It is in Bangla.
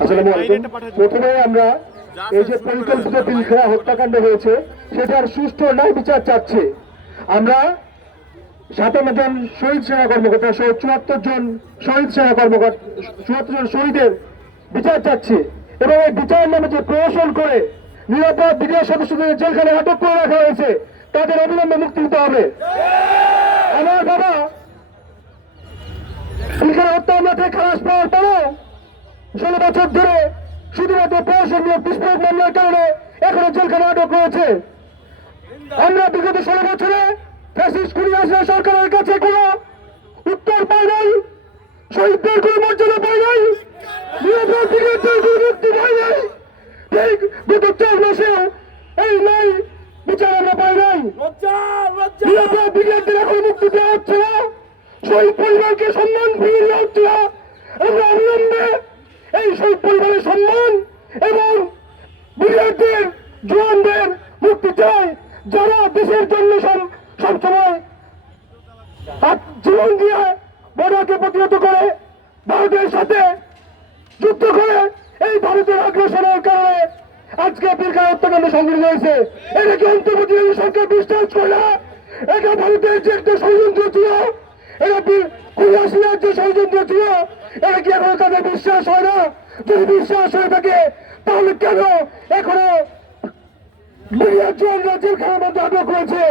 আসসালামু আলাইকুম। প্রথমে আমরা এই যে পরিকল্পিত পিলখানা হত্যাকাণ্ড হয়েছে সেটার সুষ্ঠু ন্যায় বিচার চাচ্ছি। আমরা সাতান্ন জন শহীদ সেনা কর্মকর্তা সহ চুয়াত্তর জন শহীদ সেনা কর্মকর্তা চুয়াত্তর জন শহীদের বিচার চাচ্ছি। এবং এই বিচারের নামে যে প্রহসন করে নিরাপদ বিডিও সদস্যদের জেলখানে আটক করে রাখা হয়েছে তাদের অবিলম্বে মুক্তি দিতে হবে। আমার বাবা হত্যা থেকে খালাস পাওয়ার পরেও ষোলো বছর ধরে শুধুমাত্র প্রহসন নিয়ে বিস্ফোরক মামলার কারণে এখনও জেলখানে আটক রয়েছে। আমরা বিগত ষোলো বছরে ফ্যাসিস্ট কুড়িয়াশা সরকারের কাছে কোনো উত্তর পাই নাই শহীদদের কোনো মর্যাদা পাই নাই ব্রিগেডদের কোনো মুক্তি পাই নাই। ঠিক চার মাসেও এই নাই বিচার আমরা পাই নাই। নিরাপদ এখন মুক্তি দেওয়া হচ্ছে না। শহীদ পরিবারকে সম্মান ফিরিয়ে দেওয়া হচ্ছে আমরা অবিলম্বে এই শহীদ পরিবারের সম্মান এবং ব্রিগেডদের জওয়ানদের মুক্তি চাই, যারা দেশের জন্য সবসময় জীবন দিয়ে বর্ডারকে প্রতিহত করে, ভারতের সাথে যুদ্ধ করে এই ভারতের আগ্রাসনের কারণে আজকে পিলখানা হত্যাকাণ্ড সংঘটিত হয়েছে। এটাকে অন্তর্বর্তীকালীন সরকার বিশ্বাস করে না? এটা ভারতের যে একটা ষড়যন্ত্র ছিল এটা কুড়িয়াশিয়ার রাজ্য ষড়যন্ত্র ছিল এরা কি এখনও তাদের বিশ্বাস হয় না? যদি বিশ্বাস হয়ে থাকে, তাহলে কেন এখনও মিডিয়ার জন্য মধ্যে আটক রয়েছে?